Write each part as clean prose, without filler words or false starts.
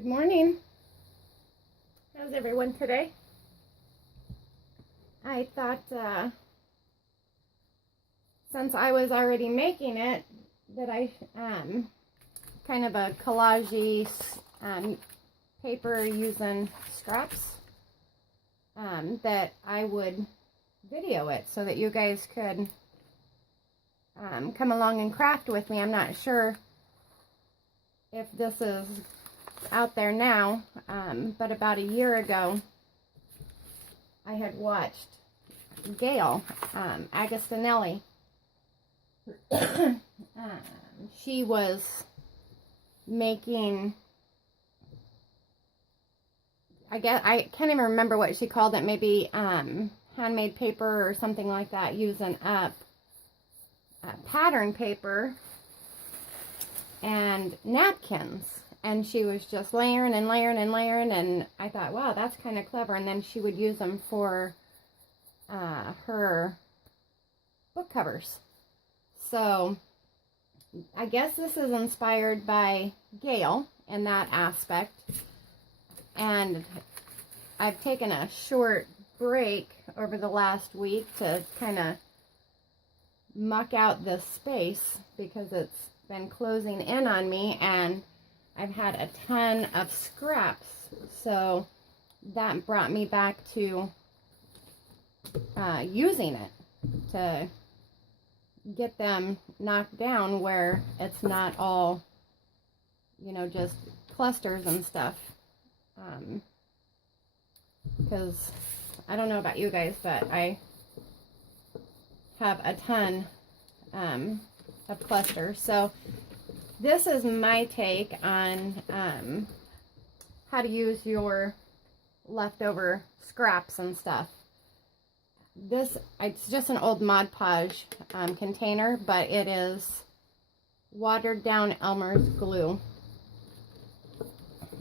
Good morning. How's everyone today? I thought since I was already making it that I kind of a collage paper using scraps that I would video it so that you guys could come along and craft with me. I'm not sure if this is out there now, but about a year ago I had watched Gail Agostinelli. She was making, I guess I can't even remember what she called it, maybe handmade paper or something like that, using up pattern paper and napkins. And she was just layering and layering and layering, and I thought, wow, that's kind of clever. And then she would use them for her book covers. So I guess this is inspired by Gail in that aspect. And I've taken a short break over the last week to kind of muck out this space because it's been closing in on me, and I've had a ton of scraps, so that brought me back to using it to get them knocked down where it's not all, you know, just clusters and stuff. Because I don't know about you guys, but I have a ton of clusters. So this is my take on how to use your leftover scraps and stuff. It's just an old Mod Podge container, but it is watered down Elmer's glue.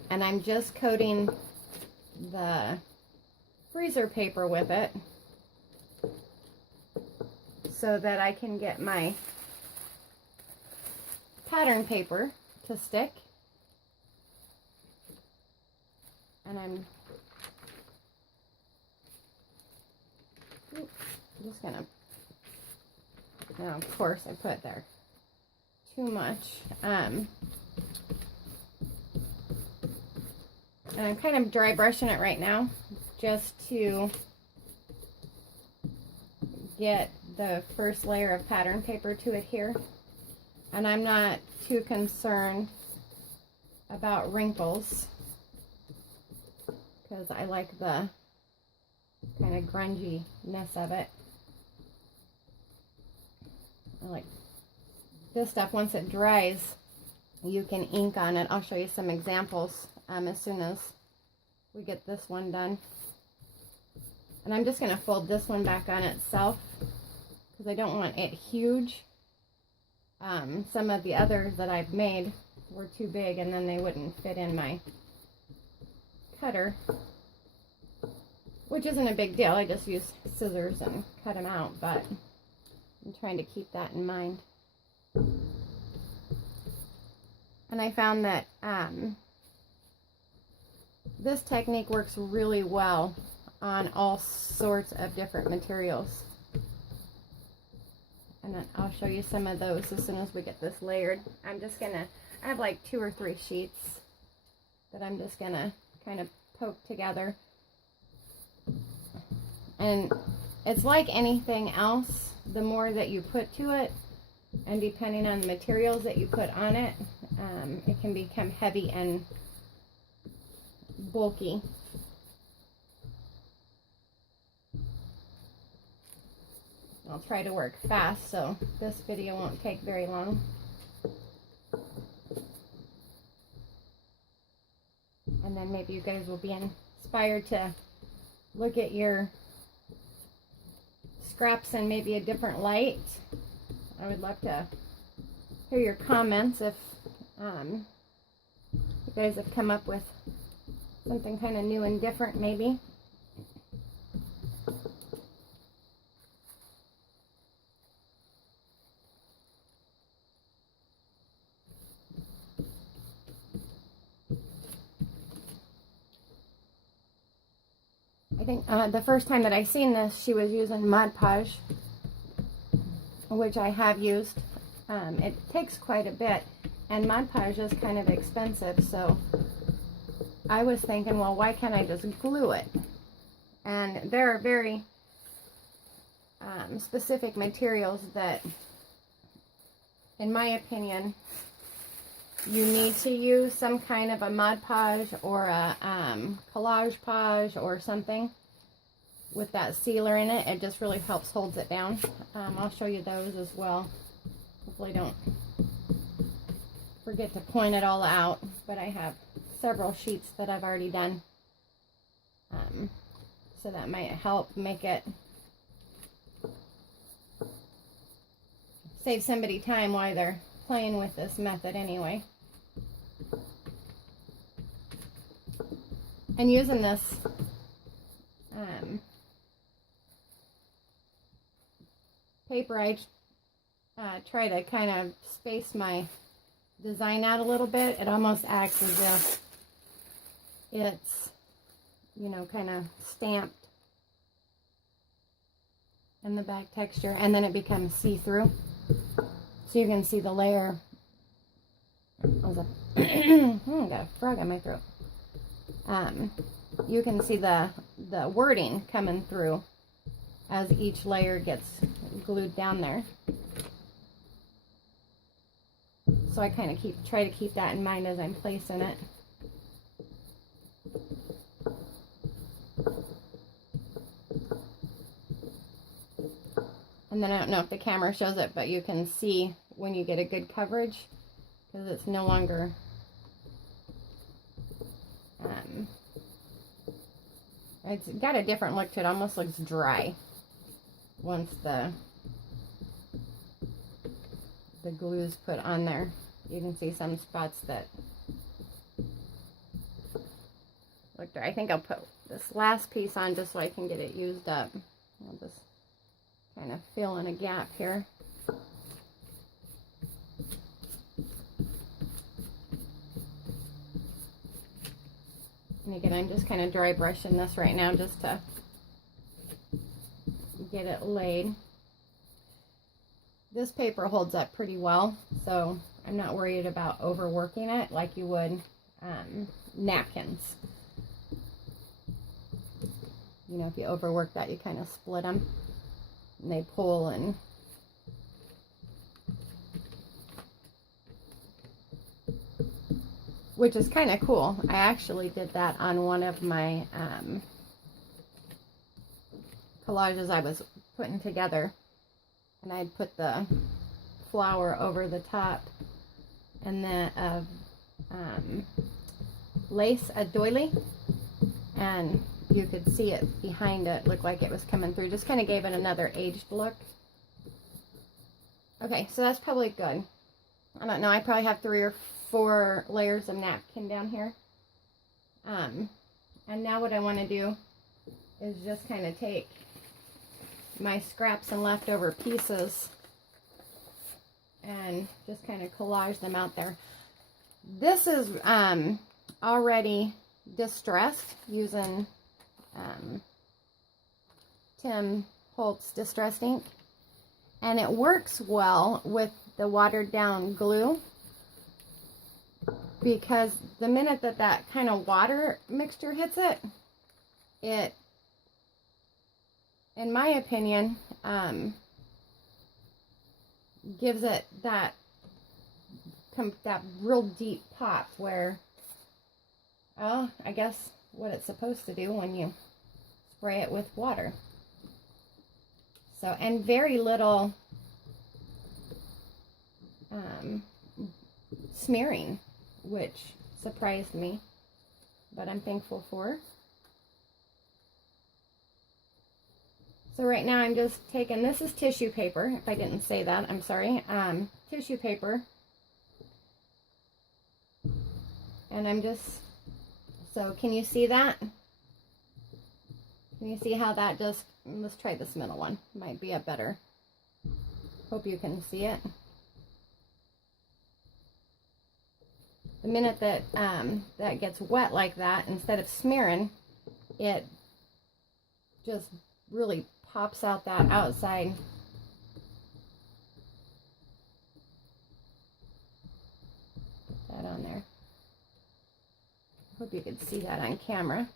And I'm just coating the freezer paper with it so that I can get my pattern paper to stick. And I'm just gonna, now of course I put there too much, and I'm kind of dry brushing it right now just to get the first layer of pattern paper to adhere. And I'm not too concerned about wrinkles because I like the kind of grunginess of it. I like this stuff. Once it dries, you can ink on it. I'll show you some examples as soon as we get this one done. And I'm just going to fold this one back on itself because I don't want it huge. Some of the others that I've made were too big and then they wouldn't fit in my cutter, which isn't a big deal. I just use scissors and cut them out, but I'm trying to keep that in mind. And I found that this technique works really well on all sorts of different materials. And then I'll show you some of those as soon as we get this layered. I have like 2 or 3 sheets that I'm just gonna kind of poke together. And it's like anything else, the more that you put to it, and depending on the materials that you put on it, it can become heavy and bulky. I'll try to work fast, so this video won't take very long. And then maybe you guys will be inspired to look at your scraps in maybe a different light. I would love to hear your comments if you guys have come up with something kind of new and different maybe. think the first time that I seen this, she was using Mod Podge, which I have used. It takes quite a bit, and Mod Podge is kind of expensive, so I was thinking, well, why can't I just glue it? And there are very specific materials that, in my opinion, you need to use some kind of a Mod Podge or a Collage Podge or something with that sealer in it. It just really helps holds it down. I'll show you those as well. Hopefully don't forget to point it all out, but I have several sheets that I've already done. So that might help make it, save somebody time while they're playing with this method anyway. And using this paper, I try to kind of space my design out a little bit. It almost acts as if it's, you know, kind of stamped in the back texture, and then it becomes see-through. So you can see the layer. Got a frog in my throat. You can see the wording coming through as each layer gets glued down there. So I kind of try to keep that in mind as I'm placing it. And then I don't know if the camera shows it, but you can see when you get a good coverage, because it's no longer it's got a different look to it. Almost looks dry once the glue's put on there. You can see some spots that look dry. I think I'll put this last piece on just so I can get it used up. I'll just kind of fill in a gap here. And again, I'm just kind of dry brushing this right now just to get it laid. This paper holds up pretty well, so I'm not worried about overworking it like you would napkins. You know, if you overwork that, you kind of split them and they pull, and which is kind of cool. I actually did that on one of my collages I was putting together, and I'd put the flower over the top, and then lace, a doily, and you could see it behind it, looked like it was coming through. Just kind of gave it another aged look. Okay, so that's probably good. I don't know, I probably have 3 or 4 layers of napkin down here. And now what I want to do is just kind of take my scraps and leftover pieces and just kind of collage them out there. This is already distressed using Tim Holtz distressed ink, and it works well with the watered down glue, because the minute that kind of water mixture hits it, it, in my opinion, gives it that real deep pop where, well, I guess what it's supposed to do when you spray it with water. So, and very little smearing, which surprised me, but I'm thankful for. So right now I'm just taking, this is tissue paper, if I didn't say that, I'm sorry, tissue paper, and I'm just, so can you see that? Can you see how that just, let's try this middle one, might be a better, hope you can see it. The minute that that gets wet like that, instead of smearing, it just really pops out that outside. Put that on there. Hope you could see that on camera.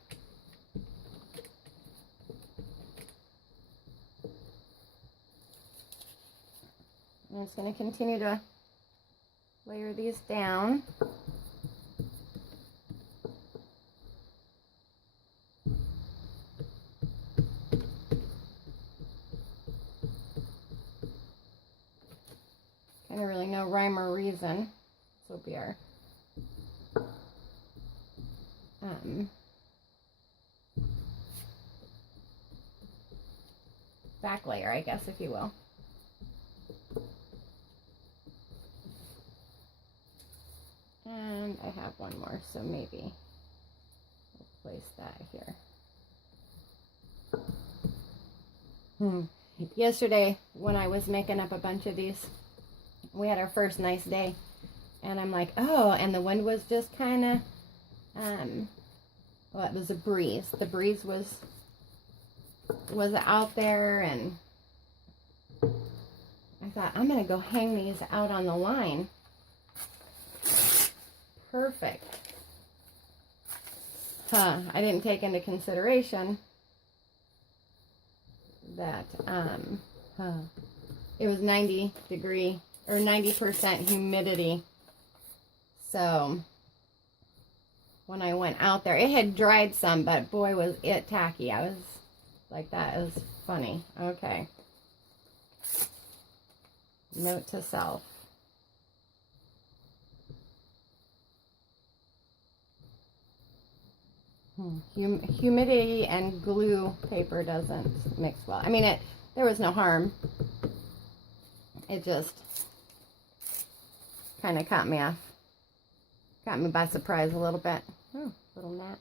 I'm just going to continue to layer these down. Kind of really no rhyme or reason. This will be our back layer, I guess, if you will. And I have one more, so maybe we'll place that here. Yesterday, when I was making up a bunch of these, we had our first nice day, and I'm like, oh, and the wind was just kind of, well, it was a breeze. The breeze was out there, and I thought, I'm going to go hang these out on the line. Perfect. I didn't take into consideration that it was 90% humidity. So when I went out there, it had dried some, but boy, was it tacky. I was like, that is funny. Okay. Note to self. Humidity and glue paper doesn't mix well. I mean, there was no harm. It just kind of caught me by surprise a little bit. Oh, little gnat.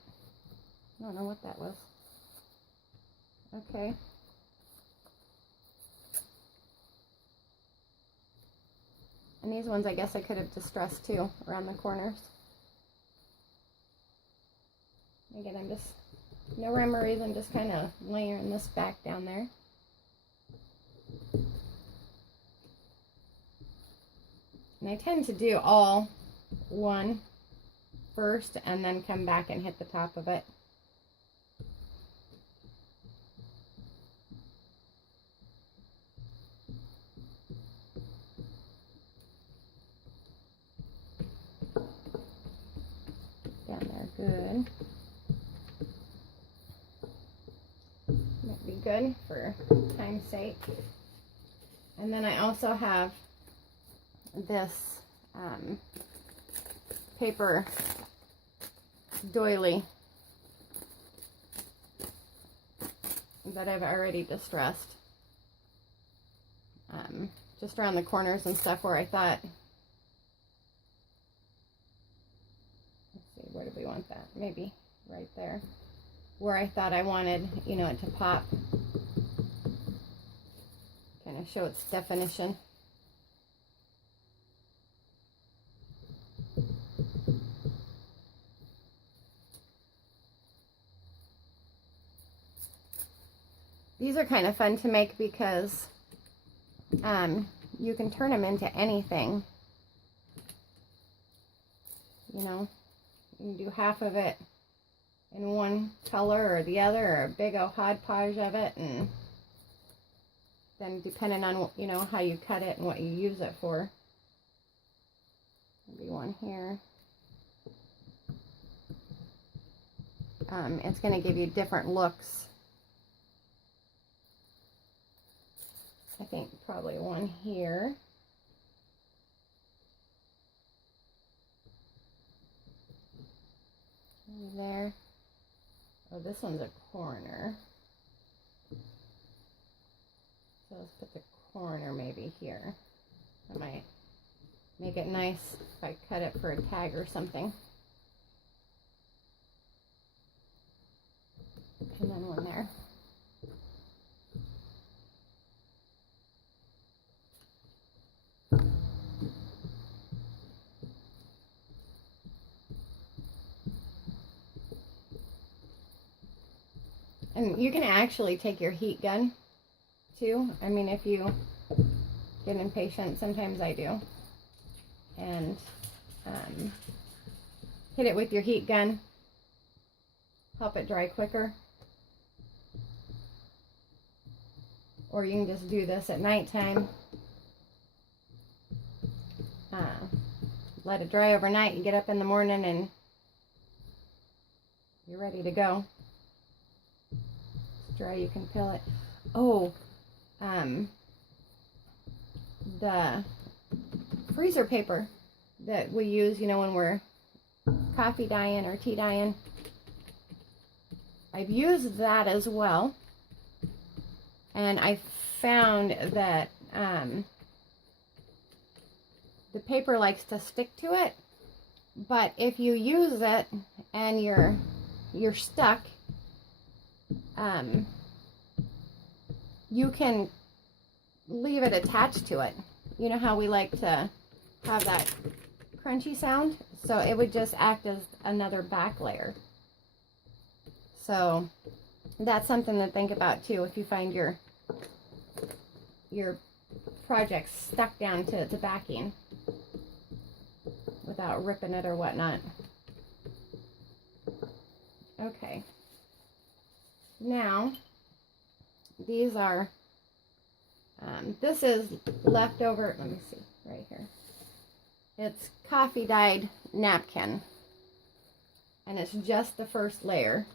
I don't know what that was. Okay. And these ones, I guess I could have distressed too, around the corners. Again, I'm just, no rhyme or reason, just kind of layering this back down there. And I tend to do all one first and then come back and hit the top of it. Down there, good. Might be good for time's sake. And then I also have this paper doily that I've already distressed, just around the corners and stuff where I thought, let's see, where do we want that? Maybe right there, where I thought I wanted, you know, it to pop, kind of show its definition. These are kind of fun to make because you can turn them into anything. You know, you can do half of it in one color or the other, or a big old hodgepodge of it, and then depending on, you know, how you cut it and what you use it for. Maybe one here. It's going to give you different looks. I think probably one here. There. Oh, this one's a corner. So let's put the corner maybe here. I might make it nice if I cut it for a tag or something. And then one there. And you can actually take your heat gun too. I mean, if you get impatient, sometimes I do. And hit it with your heat gun. Help it dry quicker. Or you can just do this at nighttime. Let it dry overnight. You get up in the morning and you're ready to go. It's dry, you can peel it. Oh, the freezer paper that we use, you know, when we're coffee dyeing or tea dyeing. I've used that as well. And I found that the paper likes to stick to it. But if you use it and you're stuck, you can leave it attached to it. You know how we like to have that crunchy sound? So it would just act as another back layer. So that's something to think about too if you find your project stuck down to backing without ripping it or whatnot. Okay. Now, these are, this is leftover, let me see, right here. It's coffee dyed napkin. And it's just the first layer.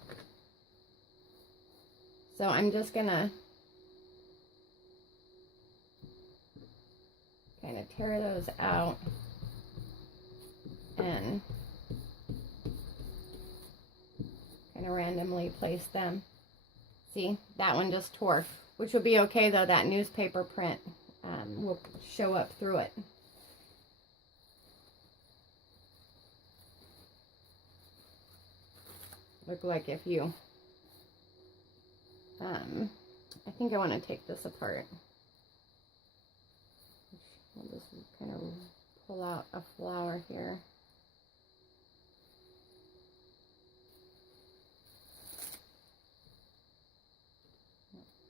So I'm just gonna kind of tear those out and kind of randomly place them. See, that one just tore, which will be okay though. That newspaper print will show up through it. Look like if you, I think I want to take this apart. I'll just kind of pull out a flower here.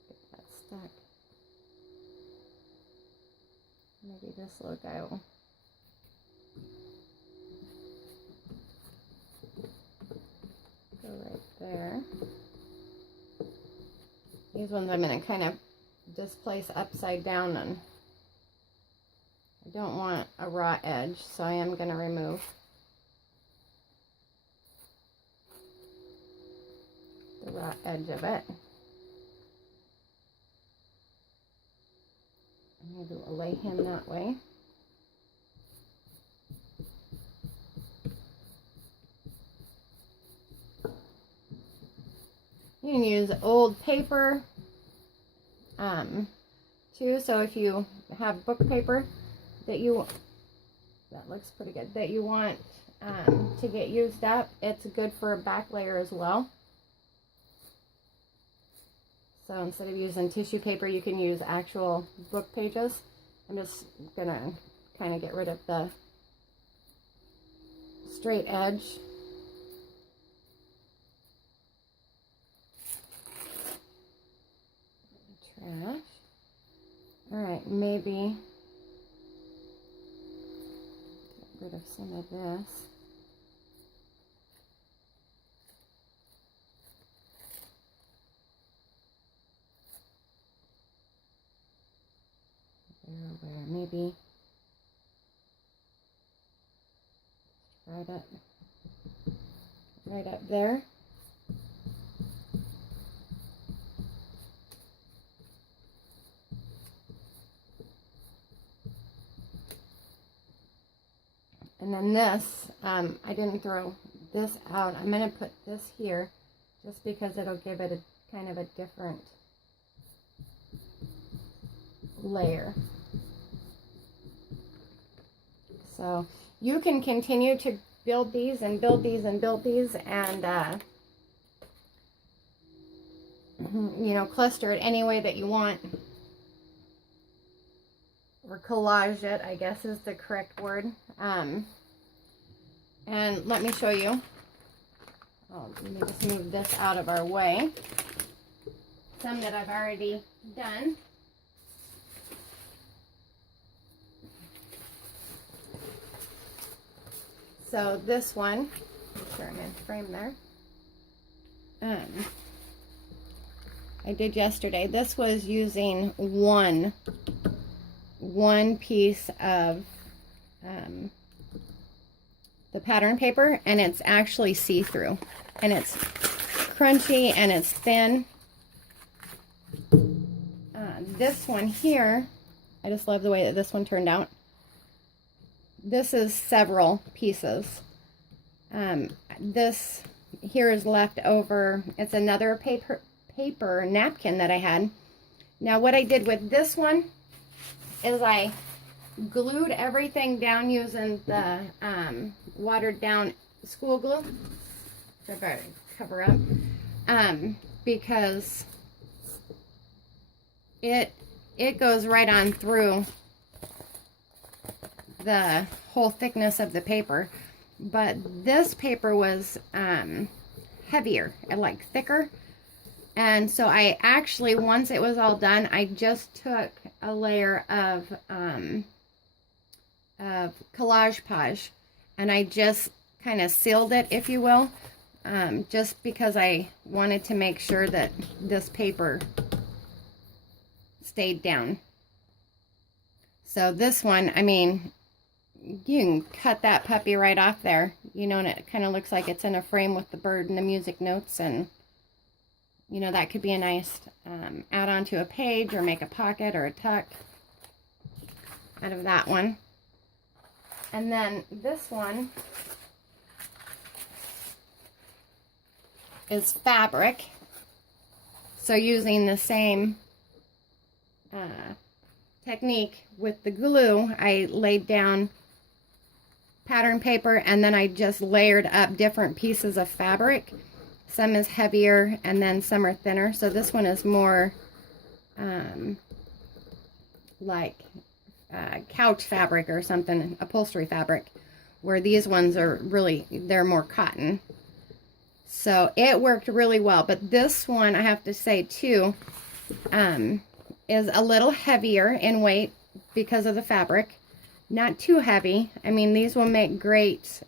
Get that stuck. Maybe this little guy will. Go right there. These ones I'm going to kind of displace upside down, and I don't want a raw edge, so I am going to remove the raw edge of it. I'm going to lay him that way. You can use old paper too. So if you have book paper that looks pretty good, that you want to get used up, it's good for a back layer as well. So instead of using tissue paper, you can use actual book pages. I'm just gonna kind of get rid of the straight edge. Trash. All right, maybe get rid of some of this. Where maybe right up there. And then this, I didn't throw this out. I'm going to put this here just because it'll give it a kind of a different layer. So you can continue to build these and build these and build these and, you know, cluster it any way that you want. Or collage it, I guess is the correct word. And let me show you. Oh, let me just move this out of our way. some that I've already done. So this one, make sure I'm in frame there. I did yesterday. This was using one piece of the pattern paper, and it's actually see-through, and it's crunchy and it's thin. This one here, I just love the way that this one turned out. This is several pieces. This here is left over. It's another paper napkin that I had. Now what I did with this one is I glued everything down using the watered down school glue. So I better cover up because it goes right on through the whole thickness of the paper, but this paper was heavier and like thicker, and so I actually, once it was all done, I just took a layer of Collage Page and I just kind of sealed it, if you will, just because I wanted to make sure that this paper stayed down. So this one, I mean, you can cut that puppy right off there, you know, and it kind of looks like it's in a frame with the bird and the music notes, and you know, that could be a nice add-on to a page, or make a pocket or a tuck out of that one. And then this one is fabric, so using the same technique with the glue, I laid down pattern paper and then I just layered up different pieces of fabric. Some is heavier and then some are thinner. So this one is more like couch fabric or something, upholstery fabric, where these ones are really, they're more cotton. So it worked really well. But this one, I have to say too, is a little heavier in weight because of the fabric. Not too heavy. I mean, these will make great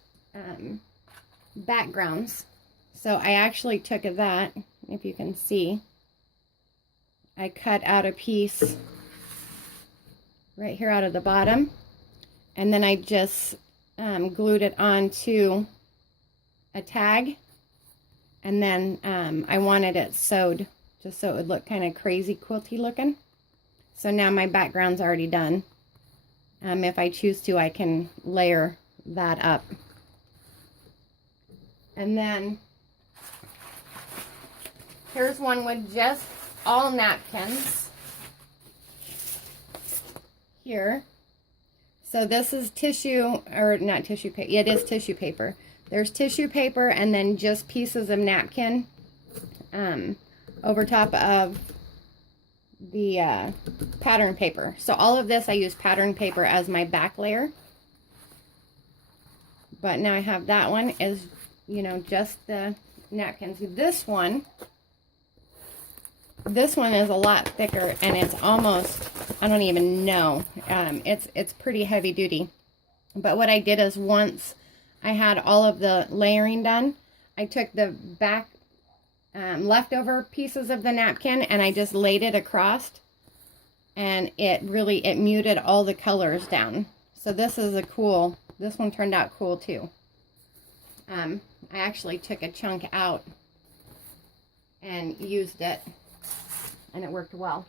backgrounds. So I actually took that, if you can see. I cut out a piece right here out of the bottom, and then I just glued it onto a tag, and then I wanted it sewed just so it would look kind of crazy quilty looking. So now my background's already done. If I choose to, I can layer that up. And then here's one with just all napkins here. So this is tissue, or not tissue paper. Yeah, it is tissue paper. There's tissue paper and then just pieces of napkin over top of the pattern paper. So all of this, I use pattern paper as my back layer. But now I have that one is, you know, just the napkins. This one is a lot thicker, and it's almost, I don't even know. It's pretty heavy duty. But what I did is, once I had all of the layering done, I took the back leftover pieces of the napkin and I just laid it across, and it muted all the colors down. So this is this one turned out cool too. I actually took a chunk out and used it, and it worked well.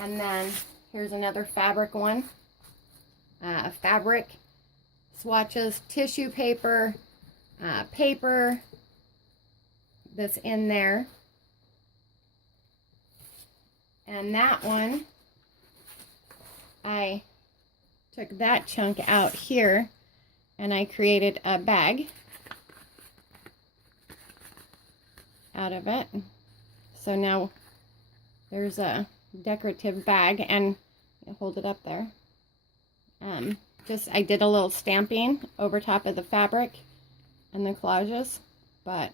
And then here's another fabric one. Fabric swatches, tissue paper, paper that's in there. And that one, I took that chunk out here and I created a bag out of it. So now there's a decorative bag, and I'll hold it up there. I did a little stamping over top of the fabric and the collages, but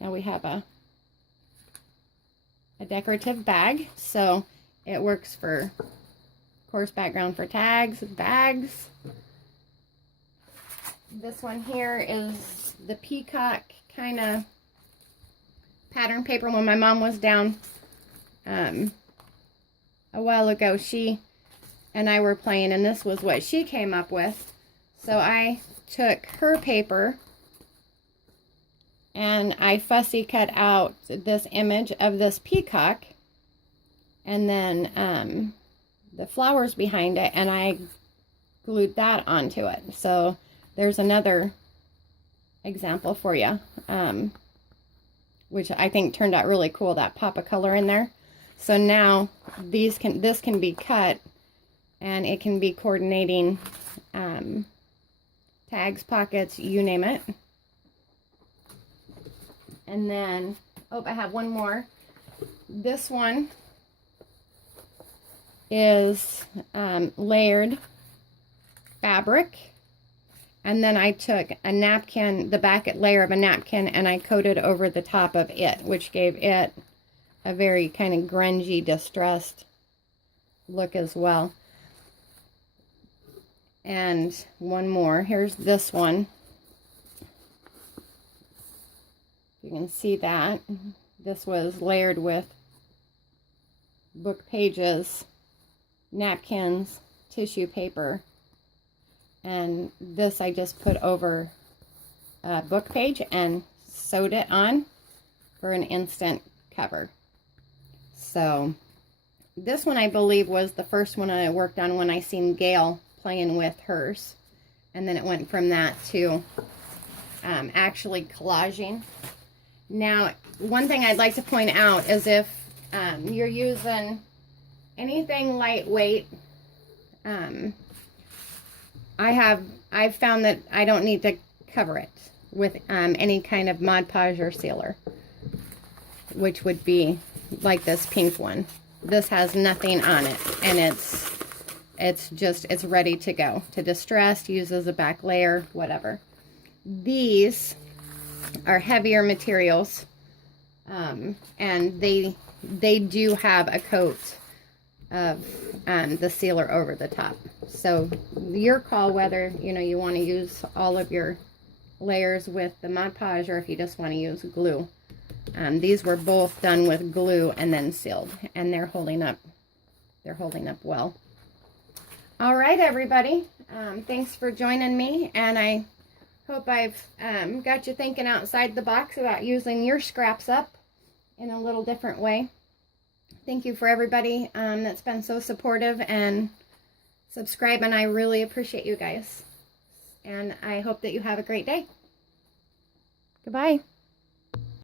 now we have a a decorative bag. So it works for, of course, background for tags, bags. This one here is the peacock kind of pattern paper. When my mom was down a while ago, she and I were playing, and this was what she came up with. So I took her paper and I fussy cut out this image of this peacock, and then the flowers behind it, and I glued that onto it. So there's another example for you, which I think turned out really cool, that pop of color in there. So now this can be cut, and it can be coordinating tags, pockets, you name it. And then, oh, I have one more. This one is layered fabric. And then I took a napkin, the back layer of a napkin, and I coated over the top of it, which gave it a very kind of grungy, distressed look as well. And one more. Here's this one. You can see that. This was layered with book pages, napkins, tissue paper. And this I just put over a book page and sewed it on for an instant cover. So this one I believe was the first one I worked on when I seen Gail playing with hers. And then it went from that to actually collaging. Now, one thing I'd like to point out is if you're using anything lightweight, I've found that I don't need to cover it with any kind of Mod Podge or sealer, which would be like this pink one. This has nothing on it, and it's ready to go to distress, use as a back layer, whatever. These are heavier materials, and they do have a coat of the sealer over the top. So your call whether you want to use all of your layers with the Mod Podge or if you just want to use glue. These were both done with glue and then sealed, and they're holding up well. All right, everybody, thanks for joining me, and I hope I've got you thinking outside the box about using your scraps up in a little different way. Thank you for everybody that's been so supportive and subscribing. I really appreciate you guys. And I hope that you have a great day. Goodbye.